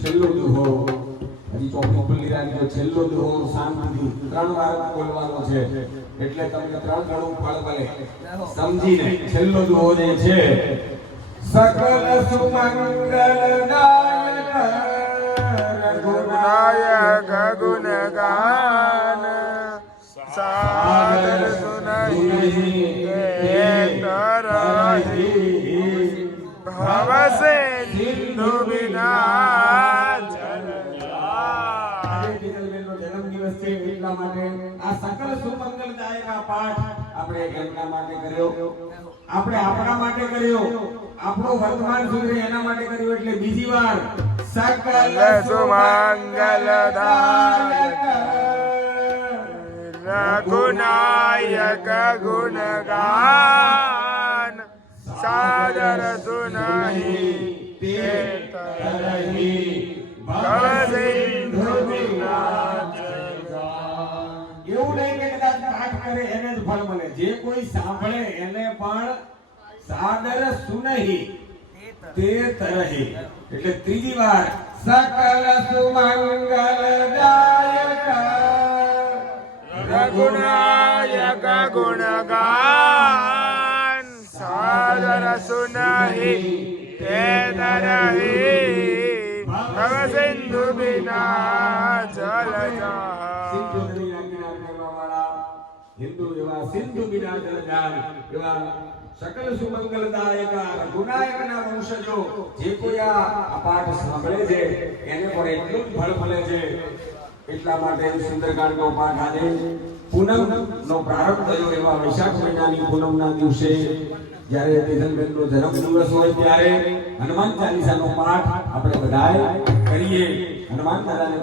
છેલ્લો દુહો હજી ચોપડી ખુલ્લી રાખજો. છેલ્લો દુહો શાંતિથી 3 વાર બોલવાનો છે, એટલે તમને 3 ગણું ફળ મળે. સમજીને છેલ્લો દુહો જે છે, સકલ સુમંગલદાયક રઘુનાયક ગુણગાન સાદર સુનહી તરહી ભવ સિંધુ વિના જન્મદિવસ છે એટલા માટે આ સકલ સુમંગલદાયક આ પાઠ આપણે એમના માટે કર્યો, આપણે આપણા માટે કર્યો, આપણો વર્તમાન સુધરે એના માટે કર્યો. એટલે બીજી વાર સકલ સુમંગલદાયક રઘુનાયક ગુણગાન સાદર સુનહી તરહી ભવ સિંધુ વિના એવું નહીં કે કદાચ પાઠ કરે એને જ ફળ મળે. જે કોઈ સાંભળે એને પણ સાદર સુનહી તે તરહી. એટલે ત્રીજી વાર સકલ સુમંગલદાયક રઘુનાયક ગુણગાન સાદર સુનહી તે તરહી ભવ સિંધુ વિના જલ સિંધુ નદી કિનારે રહેવાવાળા હિન્દુ એવા સિંધુ વિના જલજાન એવા સકલ સુમંગલદાયક રઘુનાયકના વંશજો જે કોઈ આ પાઠ સાંભળે છે એને પણ એટલું જ ફળ મળે છે. એટલા માટે સુંદરકાંડનો પાઠ આજે પૂનમનો પ્રારંભ થયો એવા વૈશાખ મહિનાની પૂનમના દિવસે જ્યારે તેજલબેનનો જન્મદિવસ હોય ત્યારે હનુમાન ચાલીસાનો પાઠ આપણે બધાએ કરીએ. હનુમાન દાદાને